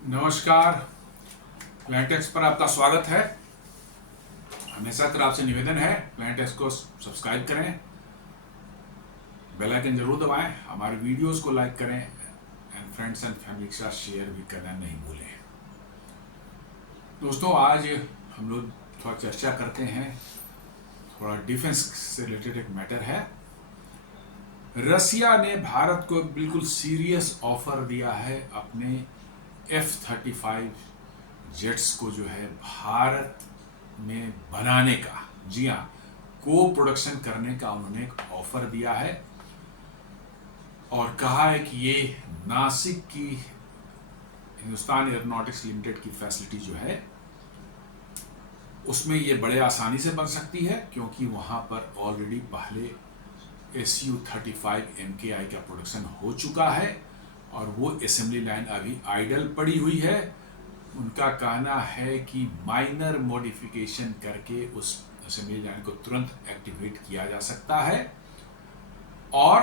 नमस्कार। प्लांटेक्स पर आपका स्वागत है। हमेशा तरह आपसे निवेदन है, प्लांटेक्स को सब्सक्राइब करें, बेल आइकन जरूर दबाएं, हमारे वीडियोस को लाइक करें एंड फ्रेंड्स एंड फैमिली के साथ शेयर भी करना नहीं भूलें। दोस्तों, आज हम लोग थोड़ा चर्चा करते हैं, थोड़ा डिफेंस से रिलेटेड एक मैटर है। रसिया ने भारत को बिल्कुल सीरियस ऑफर दिया है अपने F-35 जेट्स को जो है भारत में बनाने का। जी हाँ, को प्रोडक्शन करने का उन्होंने एक ऑफर दिया है और कहा है कि ये नासिक की हिंदुस्तान एरोनॉटिक्स लिमिटेड की फैसिलिटी जो है उसमें ये बड़े आसानी से बन सकती है, क्योंकि वहाँ पर ऑलरेडी पहले Su-35 MKI का प्रोडक्शन हो चुका है और वो असेंबली लाइन अभी आइडल पड़ी हुई है। उनका कहना है कि माइनर मॉडिफिकेशन करके उस असेंबली लाइन को तुरंत एक्टिवेट किया जा सकता है और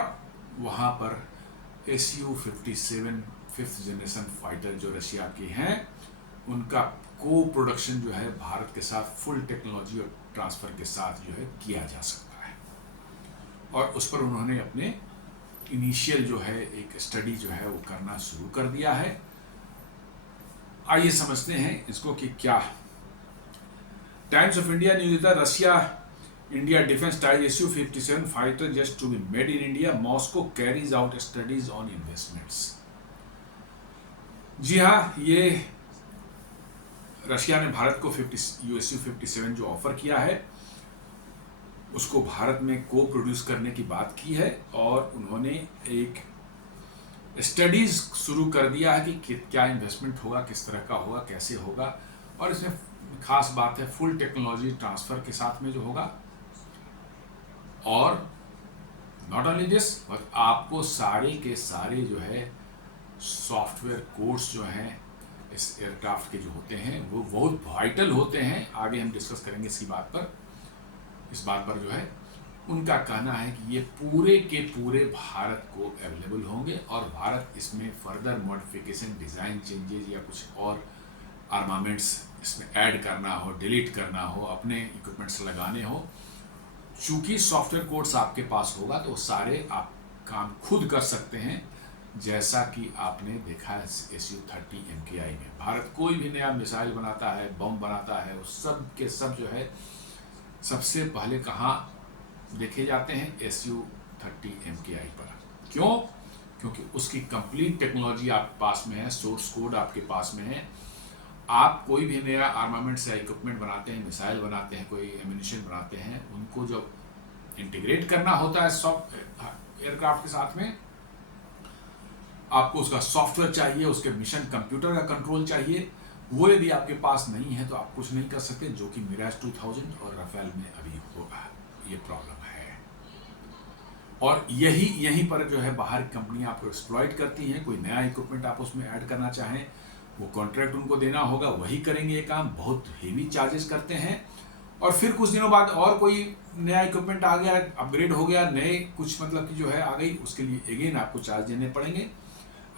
वहाँ पर Su-57 5th जनरेशन फाइटर जो रशिया के हैं उनका को प्रोडक्शन जो है भारत के साथ फुल टेक्नोलॉजी और ट्रांसफ़र के साथ जो है किया जा सकता है और उस पर उन्होंने अपने इनिशियल जो है एक स्टडी जो है वो करना शुरू कर दिया है। आइए समझते हैं इसको कि क्या। टाइम्स ऑफ इंडिया न्यूज देता है, Russia India defence ties Su-57 fighter jets to be made in India, Moscow carries out studies on investments. जी हाँ, ये रशिया ने भारत को Su-57 जो ऑफर किया है उसको भारत में को प्रोड्यूस करने की बात की है और उन्होंने एक स्टडीज शुरू कर दिया है कि क्या इन्वेस्टमेंट होगा, किस तरह का होगा, कैसे होगा। और इसमें खास बात है फुल टेक्नोलॉजी ट्रांसफर के साथ में जो होगा और नॉट ओनली दिस बट आपको सारे के सारे जो है सॉफ्टवेयर कोड्स जो हैं इस एयरक्राफ्ट के जो होते हैं वो बहुत वाइटल होते हैं। आगे हम डिस्कस करेंगे इस बात पर जो है उनका कहना है कि ये पूरे के पूरे भारत को अवेलेबल होंगे और भारत इसमें फर्दर मॉडिफिकेशन, डिज़ाइन चेंजेस या कुछ और आर्मामेंट्स इसमें ऐड करना हो, डिलीट करना हो, अपने इक्विपमेंट्स लगाने हो, चूँकि सॉफ्टवेयर कोड्स आपके पास होगा तो सारे आप काम खुद कर सकते हैं। जैसा कि आपने देखा है Su-30 MKI में भारत कोई भी नया मिसाइल बनाता है, बम बनाता है, उस सब के सब जो है सबसे पहले कहाँ देखे जाते हैं Su-30 MKI पर। क्यों? क्योंकि उसकी कंप्लीट टेक्नोलॉजी आपके पास में है, सोर्स कोड आपके पास में है। आप कोई भी नया आर्मामेंट्स या इक्विपमेंट बनाते हैं, मिसाइल बनाते हैं, कोई एम्यूनिशन बनाते हैं, उनको जब इंटीग्रेट करना होता है सॉफ्ट एयरक्राफ्ट के साथ में, आपको उसका सॉफ्टवेयर चाहिए, उसके मिशन कंप्यूटर का कंट्रोल चाहिए। वो यदि आपके पास नहीं है तो आप कुछ नहीं कर सकते, जो कि मिराज 2000 और राफेल में अभी होगा। ये प्रॉब्लम है और यहीं पर जो है बाहर कंपनियां आपको एक्सप्लॉइट करती हैं। कोई नया इक्विपमेंट आप उसमें ऐड करना चाहें, वो कॉन्ट्रैक्ट उनको देना होगा, वही करेंगे ये काम, बहुत हेवी चार्जेस करते हैं। और फिर कुछ दिनों बाद और कोई नया इक्विपमेंट आ गया, अपग्रेड हो गया, नए कुछ मतलब कि जो है आ गई, उसके लिए अगेन आपको चार्ज देने पड़ेंगे।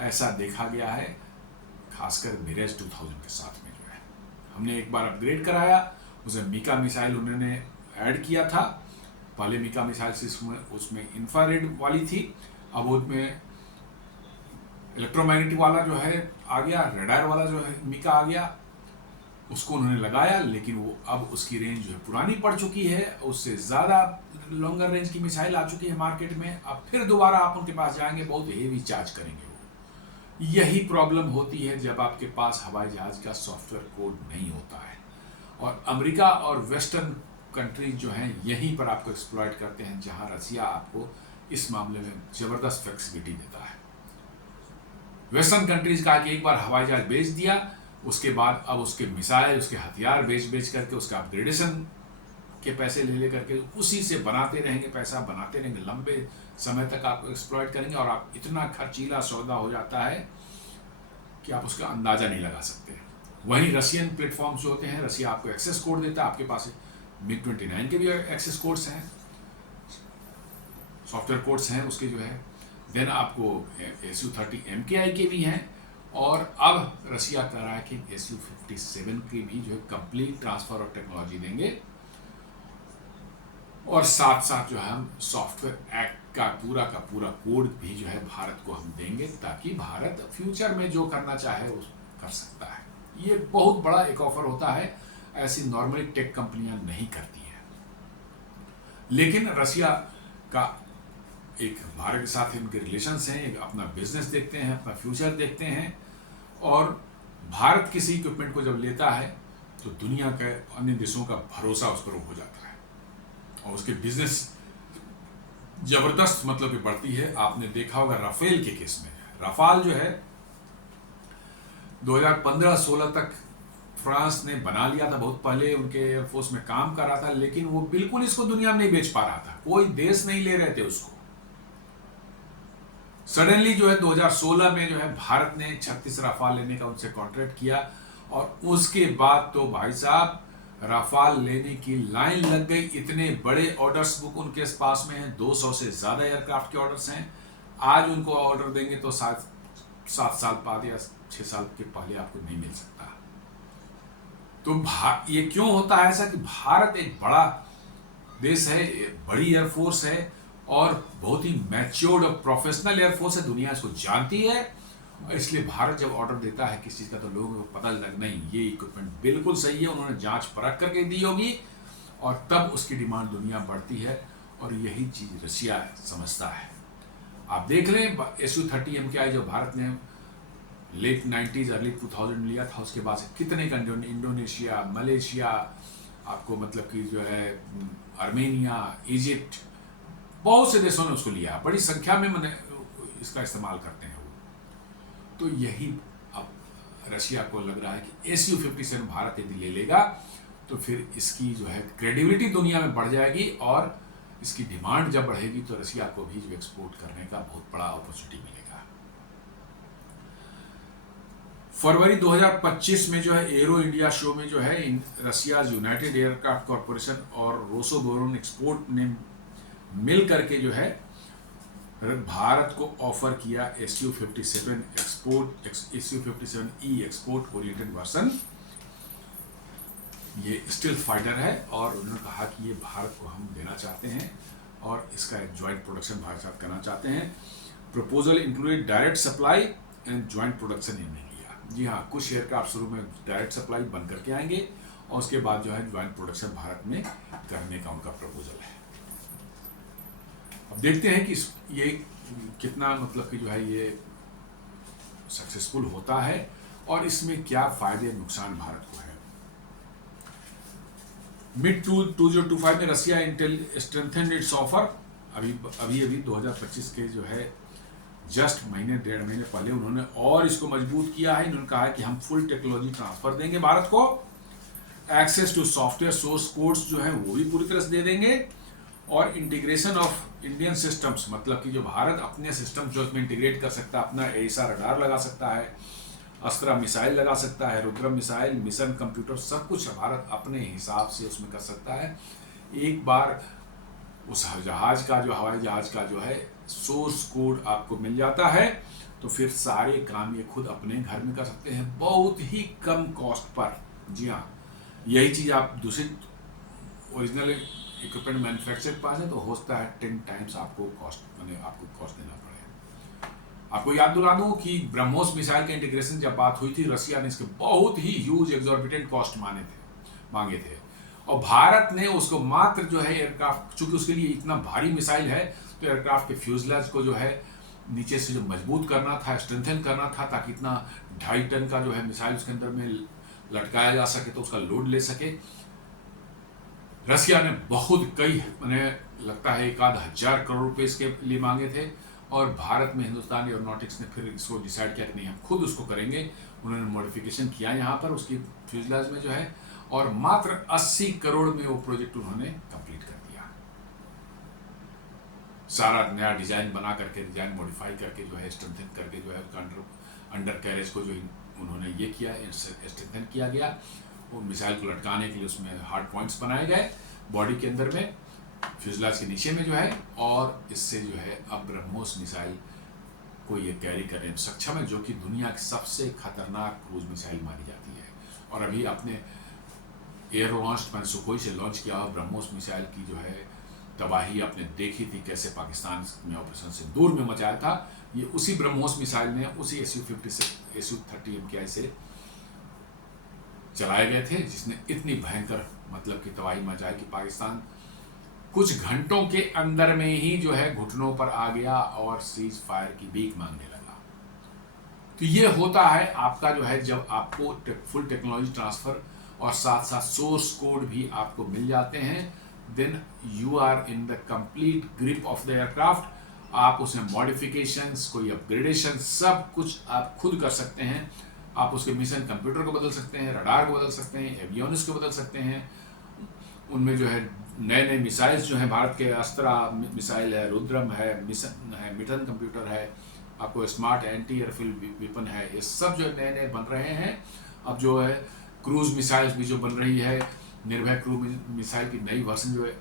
ऐसा देखा गया है खासकर मिराज 2000 के साथ में जो है। हमने एक बार अपग्रेड कराया, उसे मिका मिसाइल उन्होंने ऐड किया था। पहले मिका मिसाइल से उसमें इंफ्रारेड वाली थी, अब उसमें इलेक्ट्रोमैग्नेटिक वाला जो है आ गया, रेडार वाला जो है मिका आ गया। उसको उन्होंने लगाया, लेकिन वो अब उसकी रेंज जो है पुरानी पड़ चुकी है, उससे ज़्यादा लॉन्गर रेंज की मिसाइल आ चुकी है मार्केट में। अब फिर दोबारा आप उनके पास जाएंगे, बहुत हेवी चार्ज करेंगे। यही प्रॉब्लम होती है जब आपके पास हवाई जहाज का सॉफ्टवेयर कोड नहीं होता है और अमेरिका और वेस्टर्न कंट्रीज जो हैं यहीं पर आपको एक्सप्लॉइट करते हैं, जहां रसिया आपको इस मामले में ज़बरदस्त फ्लेक्सिबिलिटी देता है। वेस्टर्न कंट्रीज का कि एक बार हवाई जहाज बेच दिया, उसके बाद अब उसके मिसाइल, उसके हथियार बेच करके उसका अपग्रेडेशन के पैसे ले करके उसी से बनाते रहेंगे, पैसा बनाते रहेंगे, लंबे समय तक आपको एक्सप्लॉइट करेंगे और आप इतना खर्चीला सौदा हो जाता है कि आप उसका अंदाज़ा नहीं लगा सकते। वहीं रशियन प्लेटफॉर्म्स जो होते हैं, रसिया आपको एक्सेस कोड देता है, आपके पास MiG-29 के भी एक्सेस कोड्स हैं, सॉफ्टवेयर कोड्स हैं उसके जो है। देन आपको Su-30 MKI के भी हैं और अब रसिया कह रहा है कि Su-57 की भी जो है कंप्लीट ट्रांसफर और टेक्नोलॉजी देंगे, और साथ साथ जो है हम सॉफ्टवेयर एक्ट का पूरा कोड भी जो है भारत को हम देंगे, ताकि भारत फ्यूचर में जो करना चाहे वो कर सकता है। ये बहुत बड़ा एक ऑफर होता है, ऐसी नॉर्मली टेक कंपनियां नहीं करती हैं। लेकिन रसिया का एक भारत के साथ इनके रिलेशंस हैं, एक अपना बिजनेस देखते हैं, अपना फ्यूचर देखते हैं, और भारत किसी इक्विपमेंट को जब लेता है तो दुनिया के अन्य देशों का भरोसा उस पर हो जाता है, और उसके बिजनेस जबरदस्त मतलब कि बढ़ती है। आपने देखा होगा राफेल के केस में, राफाल जो है 2015-16 तक फ्रांस ने बना लिया था, बहुत पहले उनके एयरफोर्स में काम कर रहा था, लेकिन वो बिल्कुल इसको दुनिया में नहीं बेच पा रहा था, कोई देश नहीं ले रहे थे उसको। सडनली जो है 2016 में जो है भारत ने 36 राफाल लेने का उनसे कॉन्ट्रैक्ट किया, और उसके बाद तो भाई साहब राफाल लेने की लाइन लग गई। इतने बड़े ऑर्डर्स बुक उनके पास में हैं, 200 से ज़्यादा एयरक्राफ्ट के ऑर्डर्स हैं। आज उनको ऑर्डर देंगे तो 7 साल बाद या 6 साल के पहले आपको नहीं मिल सकता। तो ये क्यों होता है ऐसा कि भारत एक बड़ा देश है, बड़ी एयरफोर्स है, और बहुत ही मैच्योर्ड और प्रोफेशनल एयरफोर्स है, दुनिया इसको जानती है, और इसलिए भारत जब ऑर्डर देता है किसी चीज़ का तो लोगों को पता लग नहीं ये इक्विपमेंट बिल्कुल सही है, उन्होंने जांच परख करके दी होगी, और तब उसकी डिमांड दुनिया बढ़ती है, और यही चीज़ रसिया समझता है। आप देख लें Su-30 MKI जो भारत ने लेट 90s अर्ली 2000 में लिया था, उसके बाद से कितने कंट्री, इंडोनेशिया, मलेशिया, आपको मतलब कि जो है आर्मेनिया, इजिप्ट, बहुत से देशों ने उसको लिया, बड़ी संख्या में इसका इस्तेमाल करते हैं वो। तो यही अब रशिया को लग रहा है कि Su-57 भारत यदि ले लेगा तो फिर इसकी जो है क्रेडिबिलिटी दुनिया में बढ़ जाएगी, और इसकी डिमांड जब बढ़ेगी तो रशिया को भी जो एक्सपोर्ट करने का बहुत बड़ा अपॉर्चुनिटी मिलेगा। फरवरी 2025 में जो है एरो इंडिया शो में जो है रसिया, यूनाइटेड एयरक्राफ्ट कॉरपोरेशन और रोसोबोरोन एक्सपोर्ट ने मिल करके जो है भारत को ऑफर किया Su-57 export, Su-57E export oriented version. ये स्टील्थ फाइटर है, और उन्होंने कहा कि ये भारत को हम देना चाहते हैं, और इसका एक ज्वाइंट प्रोडक्शन भारत साथ करना चाहते हैं। Proposal included direct supply and joint production इन्होंने लिया। जी हाँ, कुछ एयरक्राफ्ट शुरू में डायरेक्ट सप्लाई बन करके आएंगे, और उसके बाद जो है ज्वाइंट प्रोडक्शन भारत में करने का उनका प्रपोजल है। अब देखते हैं कि ये कितना मतलब कि जो है ये सक्सेसफुल होता है, और इसमें क्या फायदे नुकसान भारत को है। मिड 2025 में रसिया इंटेल स्ट्रेंथेंड इट्स ऑफर। अभी 2025 के जो है जस्ट डेढ़ महीने पहले उन्होंने और इसको मजबूत किया है। इन्होंने कहा है कि हम फुल टेक्नोलॉजी ट्रांसफर देंगे भारत को, access to software source codes जो है वो भी पूरी तरह से दे देंगे, और इंटीग्रेशन ऑफ इंडियन सिस्टम्स, मतलब कि जो भारत अपने सिस्टम जो उसमें इंटीग्रेट कर सकता है, अपना एसा रडार लगा सकता है, अस्त्रा मिसाइल लगा सकता है, रुद्रम मिसाइल, मिशन कंप्यूटर, सब कुछ भारत अपने हिसाब से उसमें कर सकता है। एक बार उस जहाज का जो हवाई जहाज का जो है सोर्स कोड आपको मिल जाता है तो फिर सारे काम ये खुद अपने घर में कर सकते हैं बहुत ही कम कॉस्ट पर। जी हाँ, यही चीज़ आप दूसरे ओरिजिनल इक्विपमेंट मैन्युफैक्चर के पास है तो हो सकता है 10 टाइम्स आपको कॉस्ट देना पड़े। आपको याद दिला दूं कि ब्रह्मोस मिसाइल के इंटीग्रेशन जब बात हुई थी, रसिया ने इसके बहुत ही ह्यूज एग्जॉर्बिटेंट कॉस्ट मांगे थे और भारत ने उसको मात्र जो है एयरक्राफ्ट, चूंकि उसके लिए इतना भारी मिसाइल है तो एयरक्राफ्ट के फ्यूजलेज को जो है नीचे से जो मजबूत करना था, स्ट्रेंथन करना था, ताकि इतना 2.5 टन का जो है मिसाइल उसके अंदर में लटकाया जा सके तो उसका लोड ले सके। रसिया ने बहुत कई मैंने लगता है 1,000 करोड़ रुपए इसके लिए मांगे थे और भारत में हिंदुस्तान एरोनॉटिक्स ने फिर इसको डिसाइड किया कि नहीं, हम खुद उसको करेंगे। उन्होंने मॉडिफिकेशन किया यहाँ पर उसकी फ्यूजलेज में जो है और मात्र 80 करोड़ में वो प्रोजेक्ट उन्होंने कंप्लीट कर दिया। सारा नया डिजाइन बना करके, डिजाइन मॉडिफाई करके जो है स्ट्रेंथन करके जो है अंडर कैरेज को जो उन्होंने ये किया, स्ट्रेंथन किया गया। वो मिसाइल को लटकाने के लिए उसमें हार्ड पॉइंट्स बनाए गए बॉडी के अंदर में, फ्यूजलेज के नीचे में जो है, और इससे जो है अब ब्रह्मोस मिसाइल को ये कैरी करने में सक्षम है, जो कि दुनिया की सबसे खतरनाक क्रूज मिसाइल मानी जाती है। और अभी अपने एयर लॉन्च मैंने सुखोई से लॉन्च किया हुआ ब्रह्मोस मिसाइल की जो है तबाही आपने देखी थी, कैसे पाकिस्तान में ऑपरेशन सिंदूर में मचाया था। ये उसी ब्रह्मोस मिसाइल ने उसी SU-30 MKI से चलाए गए थे, जिसने इतनी भयंकर मतलब की तबाही मचाई कि पाकिस्तान कुछ घंटों के अंदर में ही जो है घुटनों पर आ गया और सीज फायर की भीख मांगने लगा। तो ये होता है आपका जो है जब आपको फुल टेक्नोलॉजी ट्रांसफर और साथ साथ सोर्स कोड भी आपको मिल जाते हैं, then you are in the complete grip of the aircraft. आप उसमें मॉडिफिकेशंस, कोई अपग्रेडेशन, सब कुछ आप खुद कर सकते हैं। आप उसके मिशन कंप्यूटर को बदल सकते हैं, रडार को बदल सकते हैं, एवियोनिक्स को बदल सकते हैं। उनमें जो है नए नए मिसाइल्स जो हैं, भारत के अस्त्रा मिसाइल है, रुद्रम है, मिशन है, मिशन कंप्यूटर है, आपको स्मार्ट एंटी एयरफील्ड वेपन है, ये सब जो नए नए बन रहे हैं। अब जो है क्रूज मिसाइल्स भी जो बन रही है, निर्भय क्रूज मिसाइल की नई वर्जन जो है,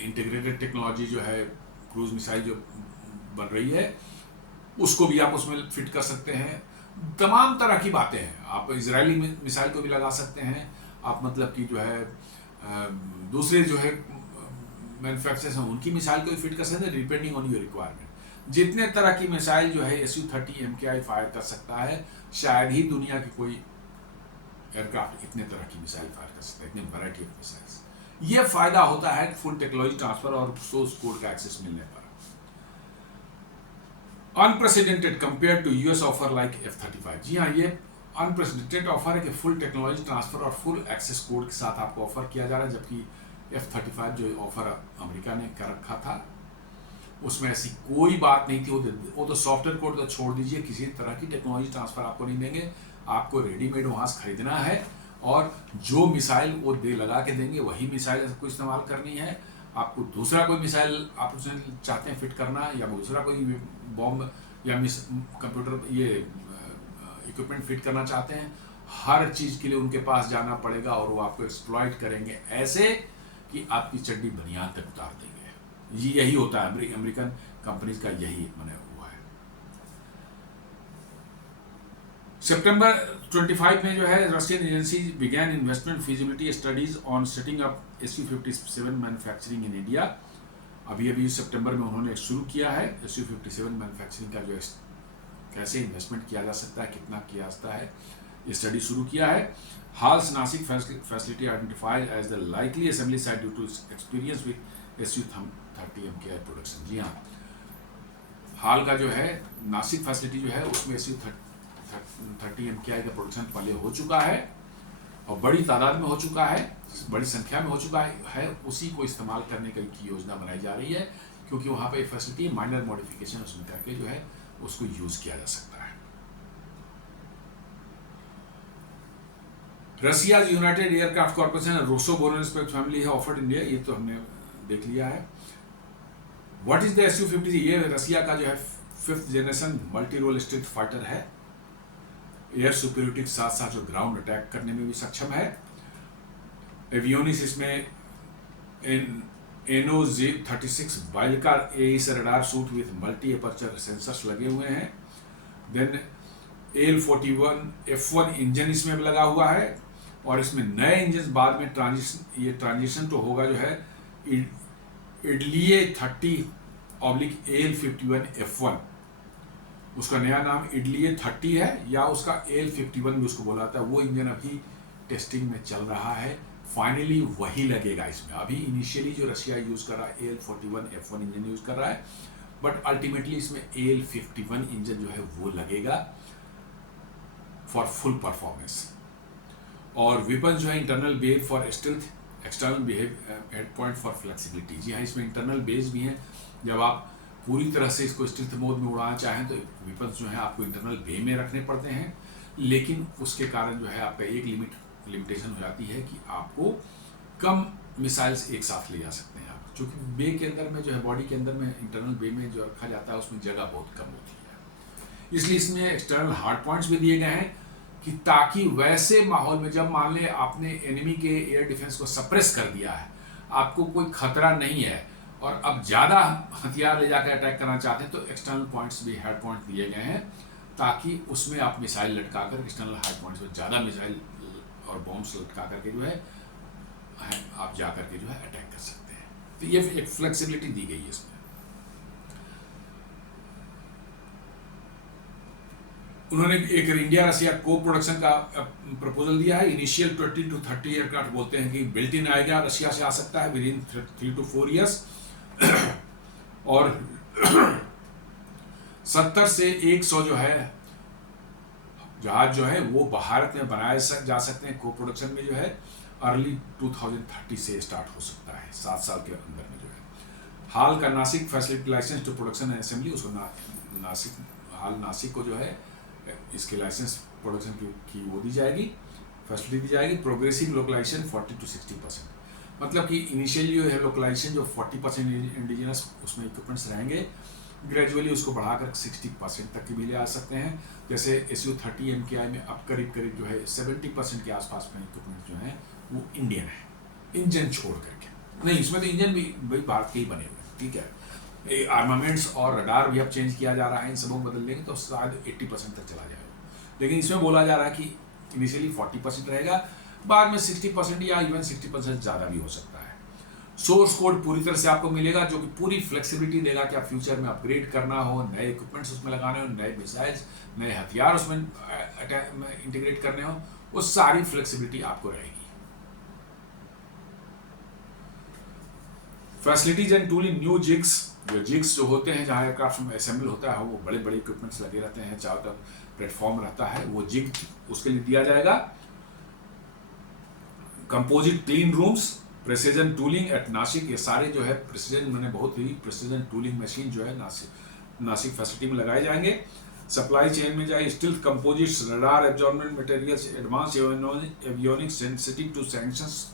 इंटीग्रेटेड टेक्नोलॉजी जो है क्रूज मिसाइल जो बन रही है, उसको भी आप उसमें फिट कर सकते हैं। तमाम तरह की बातें हैं। आप इजरायली मिसाइल को भी लगा सकते हैं, आप मतलब कि जो है दूसरे जो है मैन्युफैक्चरर्स हैं उनकी मिसाइल को भी फिट कर सकते हैं, डिपेंडिंग ऑन योर रिक्वायरमेंट। जितने तरह की मिसाइल जो है SU-30 MKI फायर कर सकता है, शायद ही दुनिया की कोई एयरक्राफ्ट इतने तरह की मिसाइल फायर कर सकता है, इतनी वैरायटी ऑफ मिसाइल्स। ये फायदा होता है फुल टेक्नोलॉजी ट्रांसफर और सोर्स कोड का एक्सेस मिलने पर। Unprecedented compare to US offer like F-35। जी हाँ, ये अनप्रेसिडेंटेड ऑफर है कि फुल टेक्नोलॉजी ट्रांसफर और फुल एक्सेस कोड के साथ आपको ऑफर किया जा रहा है, जबकि F-35 जो ऑफर अमेरिका ने कर रखा था उसमें ऐसी कोई बात नहीं थी। वो तो सॉफ्टवेयर कोड तो छोड़ दीजिए, किसी तरह की टेक्नोलॉजी ट्रांसफर आपको नहीं देंगे। आपको रेडीमेड वहाँ से खरीदना है और जो मिसाइल वो लगा के देंगे वही मिसाइल को इस्तेमाल करनी है। आपको दूसरा कोई मिसाइल आप उसमें चाहते हैं फिट करना, या दूसरा कोई बॉम्ब या कंप्यूटर ये इक्विपमेंट फिट करना चाहते हैं, हर चीज़ के लिए उनके पास जाना पड़ेगा और वो आपको एक्सप्लॉइट करेंगे ऐसे कि आपकी चड्डी बनियान तक उतार देंगे। ये यही होता है अमेरिकन कंपनीज का, यही बना हुआ है। सितंबर 25 में जो है Russian agency began investment feasibility studies on setting up SU-57 manufacturing in India. अभी सितंबर में उन्होंने शुरू किया है SU-57 मैन्युफैक्चरिंग का, जो कैसे इन्वेस्टमेंट किया जा सकता है, कितना किया जाता है, ये स्टडी शुरू किया है। HAL's Nashik facility identified as the likely assembly site due to experience with SU-30 MKI production. जी हाँ, हाल का जो है नासिक फैसिलिटी जो है उसमें SU-30 MKI का प्रोडक्शन पहले हो चुका है और बड़ी तादाद में हो चुका है, बड़ी संख्या में हो चुका है। उसी को इस्तेमाल करने की योजना बनाई जा रही है, क्योंकि वहाँ पे फैसिलिटी माइनर मॉडिफिकेशन उसमें करके जो है उसको यूज़ किया जा सकता है। Russia United Aircraft Corporation Rosoboronexport family है ऑफर्ड इंडिया, ये तो हमने देख लिया है। What is the SU-50? ये रसिया का जो है 5th generation multi role street fighter है। एयर सुपीरियरिटी के साथ साथ जो ग्राउंड अटैक करने में भी सक्षम है। एवियोनिक्स इसमें NOZ-36 बाइलकार AES radar suit with multi aperture sensors लगे हुए हैं। देन AL-41 F1 इंजन इसमें लगा हुआ है और इसमें नए इंजन बाद में ट्रांजिशन तो होगा जो है इडलीए 30/AL-51 F1, उसका नया नाम इडलीए 30 है या उसका AL-51 भी उसको बोला था। वो इंजन अभी टेस्टिंग में चल रहा है, फाइनली वही लगेगा इसमें। अभी इनिशियली जो रशिया यूज़ कर रहा है AL-41 F1 इंजन यूज़ कर रहा है, बट अल्टीमेटली इसमें AL-51 इंजन जो है वो लगेगा फॉर फुल परफॉर्मेंस। और वेपन जो है internal base for stealth, external head point for flexibility. जी हाँ, इसमें इंटरनल बेस भी हैं। जब आप पूरी तरह से इसको स्टेल्थ मोड में उड़ाना चाहें तो वेपन्स जो है आपको इंटरनल बे में रखने पड़ते हैं, लेकिन उसके कारण जो है आपका एक लिमिटेशन हो जाती है कि आपको कम मिसाइल्स एक साथ ले जा सकते हैं आप, क्योंकि बे के अंदर में जो है बॉडी के अंदर में इंटरनल बे में जो रखा जाता है उसमें जगह बहुत कम होती है। इसलिए इसमें एक्सटर्नल हार्ड पॉइंट्स भी दिए गए हैं कि ताकि वैसे माहौल में जब मान लें आपने एनिमी के एयर डिफेंस को सप्रेस कर दिया है, आपको कोई खतरा नहीं है और अब ज़्यादा हथियार ले जाकर अटैक करना चाहते हैं तो एक्सटर्नल पॉइंट्स भी, हेड पॉइंट दिए गए हैं, ताकि उसमें आप मिसाइल लटका कर एक्सटर्नल हेड पॉइंट्स में ज़्यादा मिसाइल और बॉम्ब्स लटका करके जो है आप जा करके जो है अटैक कर सकते हैं। तो ये एक फ्लेक्सिबिलिटी दी गई है इसमें। उन्होंने एक इंडिया रशिया को प्रोडक्शन का प्रपोजल दिया है। इनिशियल 20 to 30 एयरक्राफ्ट बोलते हैं कि बिल्ट इन आएगा, रशिया से आ सकता है विद इन 3 to 4 years और 70 से 100 जो है जहाज जो है वो भारत में बनाए जा सकते हैं। को प्रोडक्शन में जो है अर्ली 2030 से स्टार्ट हो सकता है, 7 साल के अंदर में जो है। हाल का Nashik facility licence to production and assembly, उसको नासिक को जो है इसके लाइसेंस प्रोडक्शन की वो दी जाएगी, फैसिलिटी दी जाएगी। प्रोग्रेसिव लोकलाइजेशन 40 to 60%, मतलब कि इनिशियली जो है लोकलाइजेशन जो 40% इंडिजिनस उसमें इक्विपमेंट्स रहेंगे, ग्रेजुअली उसको बढ़ाकर 60% तक भी ले आ सकते हैं। जैसे SU-30 MKI में अब करीब करीब जो है 70% के आसपास में इक्विपमेंट जो है वो इंडियन है, इंजन छोड़ करके। नहीं, इसमें तो इंजन भी भाई भारत के ही बने हुए हैं, ठीक है। आर्मामेंट्स और रडार भी अब चेंज किया जा रहा है, इन सबों को बदल देंगे तो शायद 80% तक चला जाएगा। लेकिन इसमें बोला जा रहा है कि इनिशियली 40% रहेगा, बाद में 60% या इवन 60% ज़्यादा भी हो सकता है। सोर्स कोड पूरी तरह से आपको मिलेगा, जो कि पूरी फ्लेक्सिबिलिटी देगा कि आप फ्यूचर में अपग्रेड करना हो, नए इक्विपमेंट्स उसमें लगाने हो, नए मिसाइल्स, नए हथियार उसमें इंटीग्रेट करने हो, वो सारी फ्लेक्सिबिलिटी आपको रहेगी। Facilities and tooling, new jigs, जो जिग्स जो होते हैं जहाँ एयरक्राफ्ट में असेंबल होता है वो बड़े बड़े इक्विपमेंट्स लगे रहते हैं, चारों तरफ प्लेटफॉर्म रहता है, वो जिग उसके लिए दिया जाएगा। Composite clean rooms, precision tooling at Nashik, ये सारे जो है प्रेसिजन, उन्होंने बहुत ही प्रेसिजन टूलिंग मशीन जो है नासिक फैसिलिटी में लगाए जाएंगे। सप्लाई चेन में जाए stealth composites, radar absorbent materials, advance avionics sensitive to sanctions,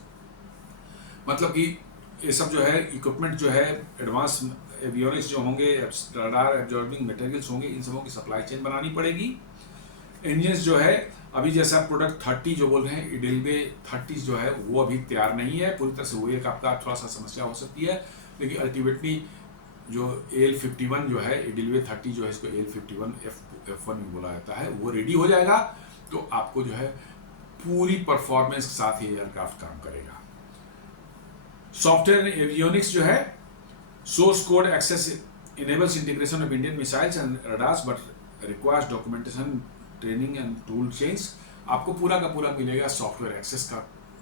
मतलब कि ये सब जो है इक्विपमेंट जो है एडवांस एवियोनिक्स जो होंगे, रडार एब्जॉर्बिंग मटेरियल्स होंगे, इन सबों की सप्लाई चेन बनानी पड़ेगी। इंजन्स जो है अभी जैसा प्रोडक्ट 30 जो बोल रहे हैं, इडिल्वे 30 जो है वो अभी तैयार नहीं है पूरी तरह से, वो एक आपका थोड़ा सा समस्या हो सकती है। लेकिन अल्टीमेटली जो AL-51 जो है, इडिल्वे 30 जो है, इसको AL-51 F1 भी बोला जाता है, वो रेडी हो जाएगा तो आपको जो है पूरी परफॉर्मेंस के साथ ही एयरक्राफ्ट काम करेगा। सॉफ्टवेयर एवियोनिक्स जो है, source code access enables integration of Indian missiles and radars but requires documentation, training and tool change. आपको पूरा का पूरा मिलेगा सॉफ्टवेयर एक्सेस का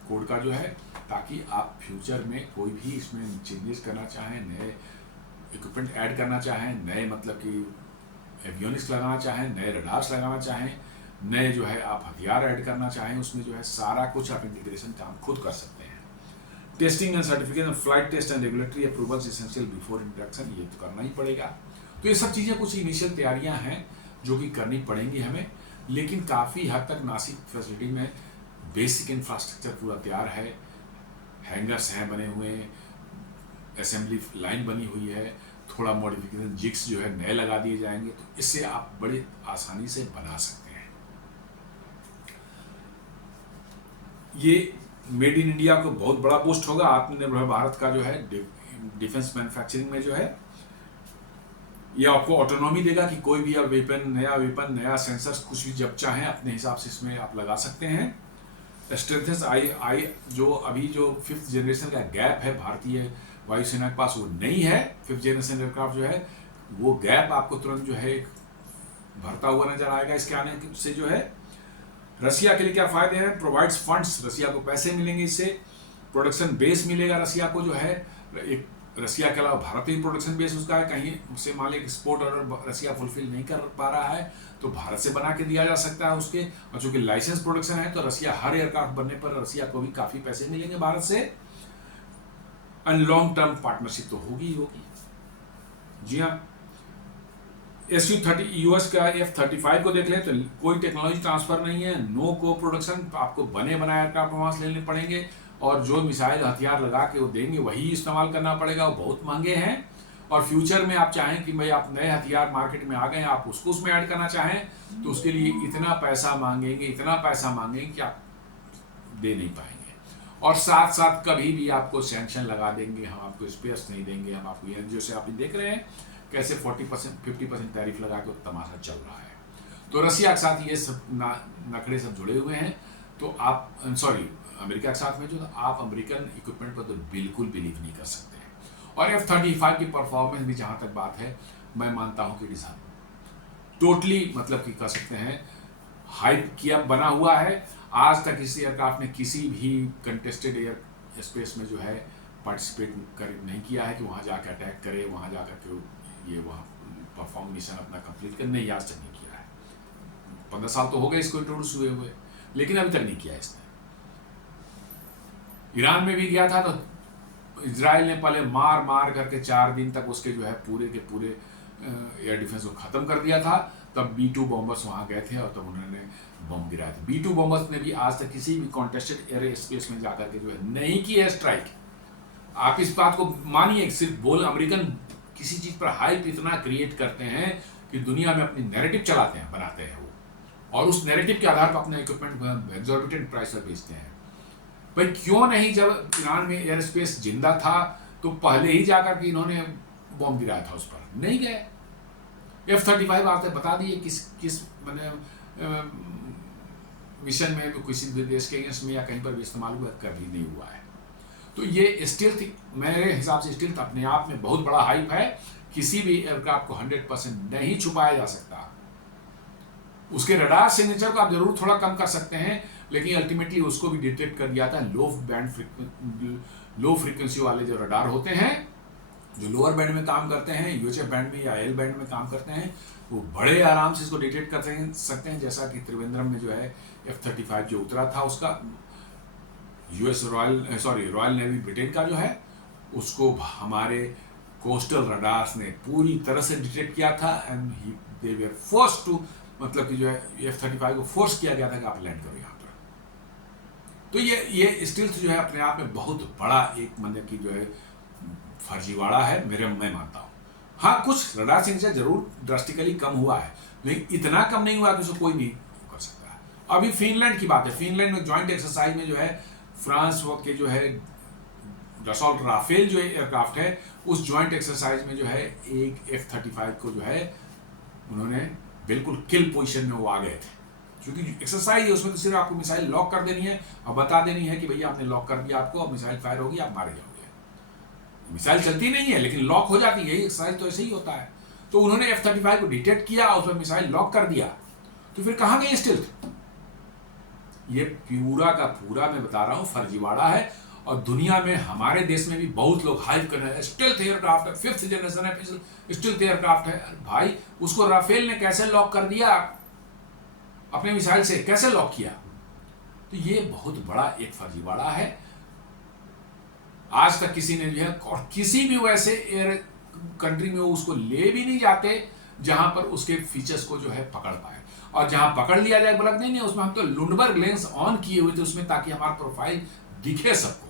कोड का जो है, ताकि आप फ्यूचर में कोई भी इसमें चेंजेस करना चाहें, नए इक्विपमेंट ऐड करना चाहें, नए मतलब कि एवियोनिक्स लगाना चाहें, नए रडार्स लगाना चाहें, नए जो है आप हथियार ऐड करना चाहें, उसमें जो है सारा कुछ आप इंटीग्रेशन काम खुद कर सकते हैं। Testing and certification, flight test and regulatory approvals essential before introduction, ये तो करना ही पड़ेगा। तो ये सब चीज़ें कुछ इनिशियल तैयारियां हैं जो कि करनी पड़ेंगी हमें, लेकिन काफ़ी हद तक नासिक फैसिलिटी में बेसिक इंफ्रास्ट्रक्चर पूरा तैयार है, हैंगर्स हैं बने हुए, असेंबली लाइन बनी हुई है, थोड़ा मॉडिफिकेशन जिग्स जो है नए लगा दिए जाएंगे, तो इससे आप बड़ी आसानी से बना सकते हैं। ये मेड इन इंडिया को बहुत बड़ा बूस्ट होगा, आत्मनिर्भर भारत का जो है डिफेंस मैन्युफैक्चरिंग में जो है ये आपको ऑटोनॉमी देगा कि कोई भी अब नया वेपन, नया सेंसर्स कुछ भी जब चाहें अपने हिसाब से इसमें आप लगा सकते हैं। स्ट्रेंथेंस आई जो अभी जो 5th जनरेशन का गैप है भारतीय वायुसेना के पास, वो नहीं है। 5th जनरेशन एयरक्राफ्ट जो है वो गैप आपको तुरंत जो है भरता हुआ नजर आएगा इसके आने से जो है। रसिया के लिए क्या फायदे हैं? प्रोवाइड्स फंड्स, रसिया को पैसे मिलेंगे इससे, प्रोडक्शन बेस मिलेगा रसिया को जो है, एक रसिया के अलावा भारत ही प्रोडक्शन बेस उसका है, कहीं उससे मान लिया एक्सपोर्ट ऑर्डर रसिया फुलफिल नहीं कर पा रहा है तो भारत से बना के दिया जा सकता है उसके, और चूंकि लाइसेंस प्रोडक्शन है तो रसिया हर एयरक्राफ्ट बनने पर रसिया को भी काफी पैसे मिलेंगे भारत से। एंड लॉन्ग टर्म पार्टनरशिप तो होगी ही होगी। जी हाँ, SU-30 US का F-35 को देख लें तो कोई टेक्नोलॉजी ट्रांसफर नहीं है, नो को प्रोडक्शन, आपको बने बनाए एयरक्राफ्ट वहां से लेने पड़ेंगे, और जो मिसाइल हथियार लगा के वो देंगे वही इस्तेमाल करना पड़ेगा, वो बहुत महंगे हैं। और फ्यूचर में आप चाहें कि भाई आप नए हथियार मार्केट में आ गए, आप उसको उसमें ऐड करना चाहें तो उसके लिए इतना पैसा मांगेंगे कि आप दे नहीं पाएंगे। और साथ साथ कभी भी आपको सैंक्शन लगा देंगे, हम आपको स्पेस नहीं देंगे, हम आपको एनजीओ से आप देख रहे हैं कैसे 40% 50% टैरिफ लगा के तमाशा चल रहा है। तो रसिया के साथ ये सब नखड़े सब जुड़े हुए हैं। तो आप सॉरी अमेरिका के साथ में जो आप अमेरिकन इक्विपमेंट पर तो बिल्कुल बिलीव नहीं कर सकते हैं। और F-35 की परफॉर्मेंस भी जहाँ तक बात है, मैं मानता हूँ कि इट इज टोटली मतलब कि कह सकते हैं हाइप किया बना हुआ है। आज तक इस एयरक्राफ्ट ने किसी भी कंटेस्टेड एयर स्पेस में जो है पार्टिसिपेट नहीं किया है कि वहाँ जाकर अटैक करे, वहाँ जाकर के ये वहाँ परफॉर्म मिशन अपना कंप्लीट करने ही आज तक नहीं किया है। 15 साल तो हो गए इसको इंट्रोड्यूस हुए, लेकिन अभी तक नहीं किया इसने। ईरान में भी गया था तो इजराइल ने पहले मार मार करके 4 दिन तक उसके जो है पूरे के पूरे एयर डिफेंस को ख़त्म कर दिया था। तब B-2 बॉम्बर्स वहाँ गए थे और तब उन्होंने बम गिराया था। B-2 बॉम्बर्स ने भी आज तक किसी भी कॉन्टेस्टेड एयर स्पेस में जाकर के जो है नहीं की है स्ट्राइक। आप इस बात को मानिए, सिर्फ बोल अमेरिकन किसी चीज़ पर हाइप इतना क्रिएट करते हैं कि दुनिया में अपनी नैरेटिव चलाते हैं, बनाते हैं वो, और उस नैरेटिव के आधार पर अपना इक्विपमेंट एक्सॉर्बिटेंट प्राइस पर बेचते हैं। भाई क्यों नहीं, जब ईरान में एयर स्पेस जिंदा था तो पहले ही जाकर के इन्होंने बॉम्ब गिराया था उस पर, नहीं गए। F-35 आज तक बता दिए किस मैंने मिशन में किसी भी देश के अगेंस्ट में या कहीं पर भी इस्तेमाल हुआ, कभी नहीं हुआ है। तो ये स्टिल्थ मेरे हिसाब से स्टिल्थ अपने आप में बहुत बड़ा हाइप है। किसी भी एयरक्राफ्ट को 100% नहीं छुपाया जा सकता। उसके रडार सिग्नेचर को आप जरूर थोड़ा कम कर सकते हैं, लेकिन अल्टीमेटली उसको भी डिटेक्ट कर दिया था। लो फ्रीक्वेंसी वाले जो रडार होते हैं, जो लोअर बैंड में काम करते हैं, UHF बैंड में या एल बैंड में काम करते हैं, वो बड़े आराम से इसको डिटेक्ट कर सकते हैं। जैसा कि त्रिवेंद्रम में जो है F-35 जो उतरा था, उसका रॉयल नेवी ब्रिटेन का जो है उसको हमारे कोस्टल रडार्स ने पूरी तरह से डिटेक्ट किया था। And they were forced to, मतलब कि जो है F-35 को फोर्स किया गया था कि आप लैंड करो यहाँ पर। तो ये स्टिल्थ जो है अपने आप में बहुत बड़ा एक मतलब की जो है फर्जीवाड़ा है, मैं मानता हूँ। हाँ, कुछ रडार सिग्नेचर जरूर ड्रास्टिकली कम हुआ है, लेकिन इतना कम नहीं हुआ कि उसको कोई नहीं कर सकता है। अभी फिनलैंड की बात है, फिनलैंड में ज्वाइंट एक्सरसाइज में जो है फ्रांस के जो है डसॉल्ट राफेल जो एयरक्राफ्ट है, उस ज्वाइंट एक्सरसाइज में जो है एक F-35 को जो है उन्होंने बिल्कुल किल पोजीशन में वो आ गए थे। क्योंकि एक्सरसाइज है, उसमें तो सिर्फ आपको मिसाइल लॉक कर देनी है और बता देनी है कि भैया आपने लॉक कर दिया, आपको अब मिसाइल फायर होगी, आप मारे जाओगे। मिसाइल चलती नहीं है लेकिन लॉक हो जाती है, यही एक्सरसाइज तो ऐसे ही होता है। तो उन्होंने F-35 को डिटेक्ट किया और उसमें मिसाइल लॉक कर दिया, तो फिर कहाँ गई स्टिल्थ? ये पूरा का पूरा मैं बता रहा हूँ फर्जीवाड़ा है। और दुनिया में हमारे देश में भी बहुत लोग हाइप कर रहे हैं स्टिल्थ एयरक्राफ्ट है, 5th जनरेशन है, स्टिल्थ एयरक्राफ्ट है। भाई उसको राफेल ने कैसे लॉक कर दिया अपने मिसाइल से, कैसे लॉक किया? तो ये बहुत बड़ा एक फर्जीवाड़ा है। आज तक किसी ने जो है, और किसी भी वैसे एयर कंट्री में उसको ले भी नहीं जाते जहां पर उसके फीचर्स को जो है पकड़ पाए। और जहां पकड़ लिया जाए बोला नहीं उसमें हम तो लुंडबर्ग लेंस ऑन किए हुए थे उसमें, ताकि हमारा प्रोफाइल दिखे सबको।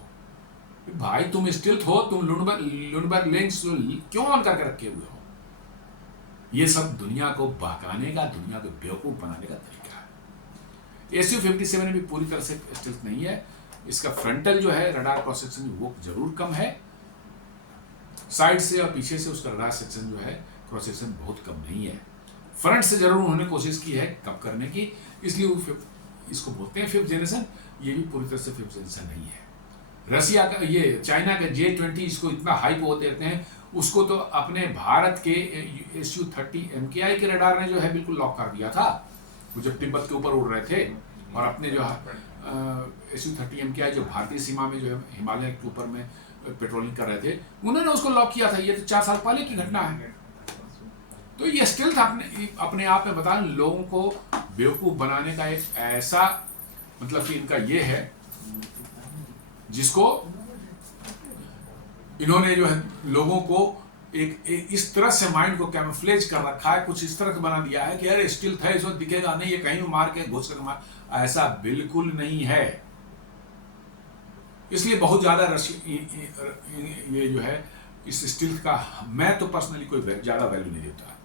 भाई तुम स्टिल्थ हो, तुम लुंडबर्ग लेंस क्यों ऑन करके रखे हुए हो? ये सब दुनिया को बहकाने का, दुनिया को बेवकूफ बनाने का तरीका है। Su-57 में भी पूरी तरह से स्टिल्थ नहीं है। इसका फ्रंटल जो है रडार क्रॉस सेक्शन वो जरूर कम है, साइड से और पीछे से उसका रडार सेक्शन जो है क्रॉस सेक्शन बहुत कम नहीं है। फ्रंट से जरूर उन्होंने कोशिश की है कम करने की, इसलिए वो इसको बोलते हैं 5th जनरेशन। ये भी पूरी तरह से 5th जनरेशन नहीं है। रसिया का ये चाइना का J-20 इसको इतना हाइप होते रहते हैं, उसको तो अपने भारत के Su-30 MKI के रडार ने जो है बिल्कुल लॉक कर दिया था। वो जब तिब्बत के ऊपर उड़ रहे थे और अपने जो Su-30 MKI जो भारतीय सीमा में जो है हिमालय के ऊपर में पेट्रोलिंग कर रहे थे, उन्होंने उसको लॉक किया था। ये तो 4 साल पहले की घटना है। तो ये स्टिल्थ अपने आप में बता, लोगों को बेवकूफ बनाने का एक ऐसा मतलब कि इनका ये है, जिसको इन्होंने जो है लोगों को एक इस तरह से माइंड को कैमोफ्लेज कर रखा है, कुछ इस तरह का बना दिया है कि यार स्टिल्थ है, इस वक्त दिखेगा नहीं, ये कहीं मार के घुस कर मार। ऐसा बिल्कुल नहीं है। इसलिए बहुत ज्यादा ये जो है इस स्टिल्थ का मैं तो पर्सनली कोई ज्यादा वैल्यू नहीं देता।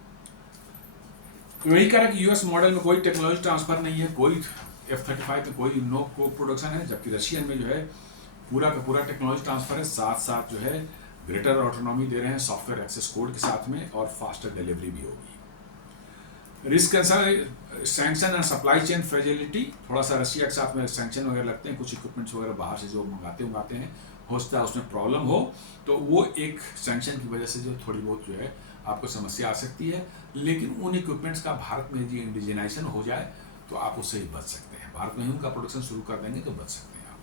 तो यही कारण कि यूएस मॉडल में कोई टेक्नोलॉजी ट्रांसफर नहीं है, कोई F-35 में कोई नो को प्रोडक्शन है, जबकि रशियन में जो है पूरा का पूरा टेक्नोलॉजी ट्रांसफर है, साथ साथ जो है ग्रेटर ऑटोनॉमी दे रहे हैं सॉफ्टवेयर एक्सेस कोड के साथ में, और फास्टर डिलीवरी भी होगी। Risk sanction and supply chain fragility, थोड़ा सा रशिया के साथ में सैंक्शन वगैरह लगते हैं, कुछ इक्विपमेंट्स वगैरह बाहर से जो मंगाते हैं, हो सकता है उसमें प्रॉब्लम हो, तो वो एक सैंक्शन की वजह से जो थोड़ी बहुत जो है आपको समस्या आ सकती है। लेकिन उन इक्विपमेंट्स का भारत में जो इंडिजिनाइजेशन हो जाए तो आप उससे ही बच सकते हैं, भारत में ही उनका प्रोडक्शन शुरू कर देंगे तो बच सकते हैं आप।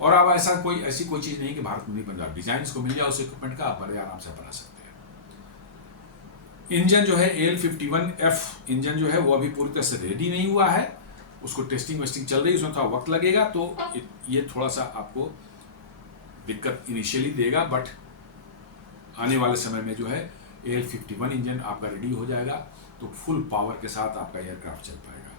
और अब ऐसी कोई चीज़ नहीं कि भारत में नहीं बन जाए, डिजाइन को मिल जाए उस इक्विपमेंट का, आप बड़े आराम से बना सकते हैं। इंजन जो है AL51F इंजन जो है वो अभी पूरी तरह से रेडी नहीं हुआ है, उसको टेस्टिंग वेस्टिंग चल रही है, उसमें थोड़ा वक्त लगेगा, तो ये थोड़ा सा आपको दिक्कत इनिशियली देगा, बट आने वाले समय में जो है AL51 इंजन आपका रेडी हो जाएगा तो फुल पावर के साथ आपका एयरक्राफ्ट चल पाएगा।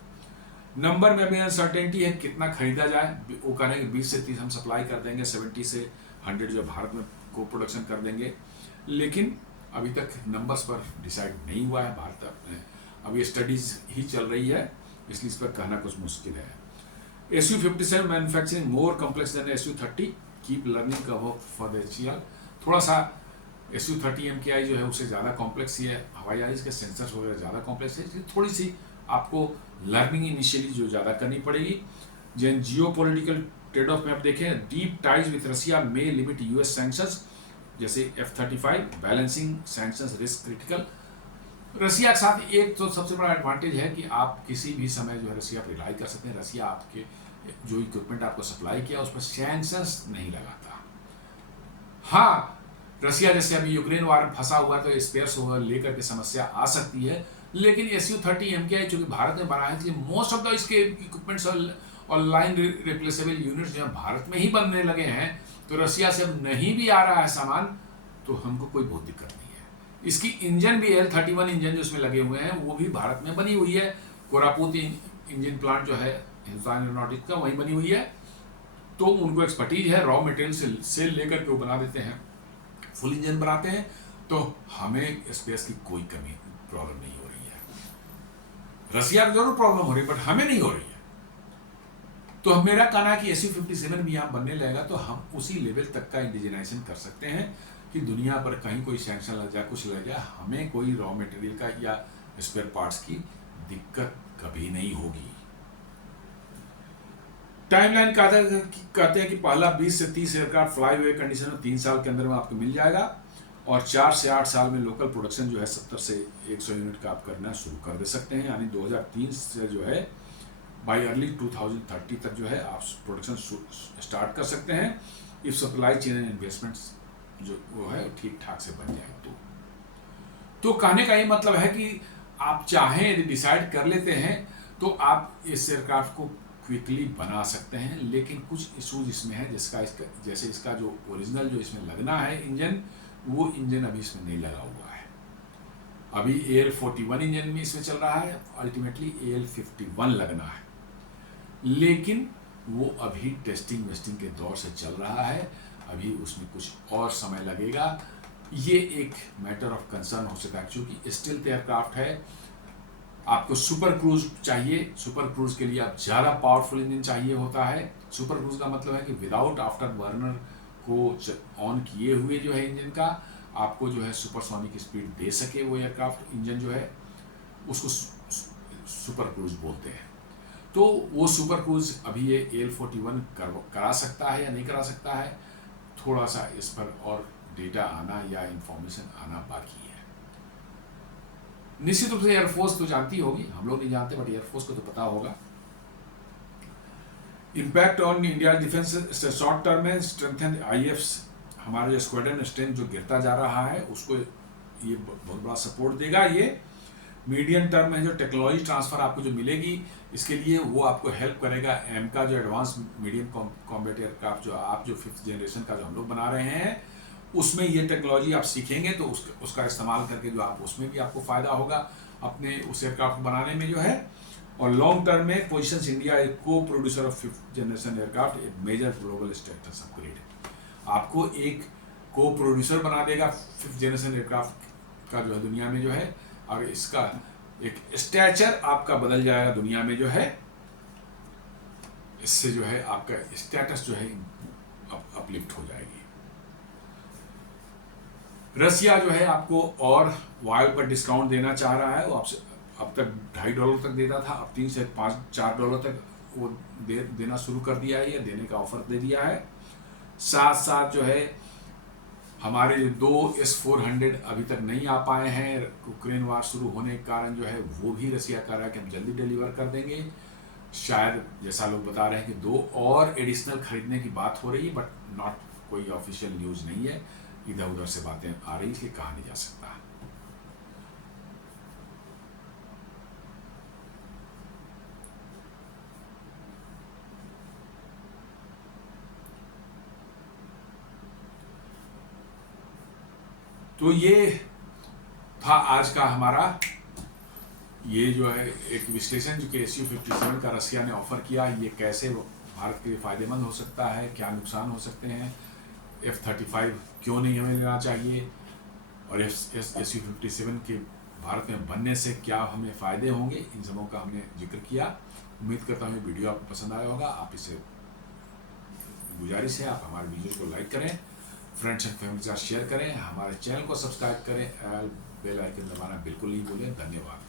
नंबर में अभी अनसर्टेनिटी है, कितना खरीदा जाए, वो कह रहे हैं 20 से 30 हम सप्लाई कर देंगे, 70 से 100 जो भारत में को प्रोडक्शन कर देंगे, लेकिन अभी तक नंबर्स पर डिसाइड नहीं हुआ है भारत में, अभी स्टडीज ही चल रही है, इसलिए इस पर कहना कुछ मुश्किल है। SU-57 manufacturing more complex than SU-30, keep learning curve for the HCL, थोड़ा सा SU-30 MKI जो है उससे ज़्यादा कॉम्प्लेक्स ही है, हवाई जहाज के सेंसर्स वगैरह ज़्यादा कॉम्प्लेक्स है, इसलिए थोड़ी सी आपको लर्निंग इनिशियली जो ज़्यादा करनी पड़ेगी। Jain geo political trade off में आप देखें, deep ties with Russia may limit US sanctions, जैसे F-35 balancing sanctions risk critical. Russia के साथ एक तो सबसे बड़ा एडवांटेज है कि आप किसी भी समय जो है रशिया पर रिलाई कर सकते हैं, रशिया आपके जो इक्विपमेंट आपको सप्लाई किया उस पर सैंक्शंस नहीं लगाता। हाँ, रशिया जैसे अभी यूक्रेन वार में फंसा हुआ तो स्पेयर्स लेकर के समस्या आ सकती है, लेकिन SU-30 MKI चूंकि भारत में बना है, इसलिए मोस्ट ऑफ द इसके इक्विपमेंट्स और लाइन रिप्लेसेबल यूनिट्स जो भारत में ही बनने लगे हैं, तो रशिया से अब नहीं भी आ रहा है सामान तो हमको कोई बहुत दिक्कत नहीं है। इसकी इंजन भी AL-31 इंजन जो इसमें लगे हुए हैं वो भी भारत में बनी हुई है, कोरापुट इंजन प्लांट जो है हिंदुस्तान एरोनॉटिक्स का वहीं बनी हुई है, तो उनको एक्सपर्टीज है, रॉ मटेरियल से लेकर के वो बना देते हैं, फुल इंजन बनाते हैं, तो हमें स्पेस की कोई कमी प्रॉब्लम नहीं हो रही है। रशिया को जरूर प्रॉब्लम हो रही है बट हमें नहीं हो रही है। तो मेरा कहना है कि SU-57 भी यहाँ बनने लगेगा तो हम उसी लेवल तक का इंडिजिनाइजेशन कर सकते हैं कि दुनिया पर कहीं कोई सैंक्शन लग जाए, कुछ लग जाए, हमें कोई रॉ मटेरियल का या स्पेयर पार्ट्स की दिक्कत कभी नहीं होगी। टाइमलाइन कहते हैं कि पहला 20 से 30 एयरक्राफ्ट फ्लाई हुए कंडीशन में 3 साल के अंदर में आपको मिल जाएगा, और 4 से 8 साल में लोकल प्रोडक्शन जो है 70 से 100 यूनिट का आप करना शुरू कर दे सकते हैं, यानी 2003 से जो है बाई अर्ली 2030 तक जो है आप प्रोडक्शन स्टार्ट कर सकते हैं, if supply chain and investments जो वो है ठीक ठाक से बन जाए तो कहने का ये मतलब है कि आप चाहें यदि डिसाइड कर लेते हैं तो आप इस एयरक्राफ्ट को क्विकली बना सकते हैं, लेकिन कुछ इशूज इसमें है, जैसे इसका जो ओरिजिनल जो इसमें लगना है इंजन, वो इंजन अभी इसमें नहीं लगा हुआ है। अभी AL-41 इंजन में इसमें चल रहा है, अल्टीमेटली AL-51 लगना है, लेकिन वो अभी टेस्टिंग वेस्टिंग के दौर से चल रहा है, अभी उसमें कुछ और समय लगेगा। ये एक मैटर ऑफ कंसर्न हो सकता है, क्योंकि स्टील्थ एयरक्राफ्ट है, आपको सुपर क्रूज चाहिए, सुपर क्रूज के लिए आप ज़्यादा पावरफुल इंजन चाहिए होता है। सुपर क्रूज का मतलब है कि विदाउट आफ्टर बर्नर को ऑन किए हुए जो है इंजन का आपको जो है सुपरसोनिक स्पीड दे सके वो एयरक्राफ्ट इंजन जो है, उसको सुपर क्रूज बोलते हैं। तो वो सुपर क्रूज अभी ये AL-41 करा सकता है या नहीं करा सकता है, थोड़ा सा इस पर और डेटा आना या इंफॉर्मेशन आना बाकी है। निश्चित रूप से एयरफोर्स तो जानती होगी, हम लोग नहीं जानते बट एयरफोर्स को तो पता होगा। Impact on India defence short term में स्ट्रेंथन IFs, हमारा जो स्क्वाड्रन स्ट्रेंथ जो गिरता जा रहा है उसको ये बहुत बड़ा सपोर्ट देगा। ये मीडियम टर्म में जो टेक्नोलॉजी ट्रांसफर आपको जो मिलेगी इसके लिए वो आपको हेल्प करेगा। AMCA जो एडवांस मीडियम कॉम्बैट एयरक्राफ्ट जो आप जो 5th जनरेशन का जो हम लोग बना रहे हैं उसमें ये टेक्नोलॉजी आप सीखेंगे तो उसका इस्तेमाल करके जो आप उसमें भी आपको फ़ायदा होगा अपने उस एयरक्राफ्ट बनाने में जो है। और लॉन्ग टर्म में पोजीशंस इंडिया एक को producer of 5th generation aircraft एक मेजर ग्लोबल स्टेटस अपग्रेड है, आपको एक को प्रोड्यूसर बना देगा 5th जनरेशन एयरक्राफ्ट का जो है दुनिया में जो है, और इसका एक स्टैचर आपका बदल जाएगा दुनिया में जो है, इससे जो है आपका स्टेटस जो है अपलिफ्ट हो जाएगी। रसिया जो है आपको और ऑयल पर डिस्काउंट देना चाह रहा है। वो आपसे अब तक $2.5 तक देता था, अब 3 से 4 डॉलर तक वो देना शुरू कर दिया है, या देने का ऑफर दे दिया है। साथ साथ जो है हमारे 2 S-400 अभी तक नहीं आ पाए हैं, यूक्रेन वार शुरू होने के कारण जो है वो भी रसिया कह रहा है कि हम जल्दी डिलीवर कर देंगे। शायद जैसा लोग बता रहे हैं कि 2 और एडिशनल खरीदने की बात हो रही है, बट नॉट कोई ऑफिशियल न्यूज़ नहीं है, इधर उधर से बातें आ रही, इसलिए कहा नहीं जा सकता। तो ये था आज का हमारा ये जो है एक विश्लेषण, जो कि Su-57 का रसिया ने ऑफर किया, ये कैसे भारत के लिए फायदेमंद हो सकता है, क्या नुकसान हो सकते हैं, F-35 क्यों नहीं हमें लेना चाहिए, और Su-57 के भारत में बनने से क्या हमें फ़ायदे होंगे, इन सबों का हमने जिक्र किया। उम्मीद करता हूँ वीडियो आपको पसंद आया होगा। आप इसे गुजारिश है आप हमारे वीडियो को लाइक करें, फ्रेंड्स एंड फैमिली के साथ शेयर करें, हमारे चैनल को सब्सक्राइब करें, बेल आइकन दबाना बिल्कुल नहीं भूलें। धन्यवाद।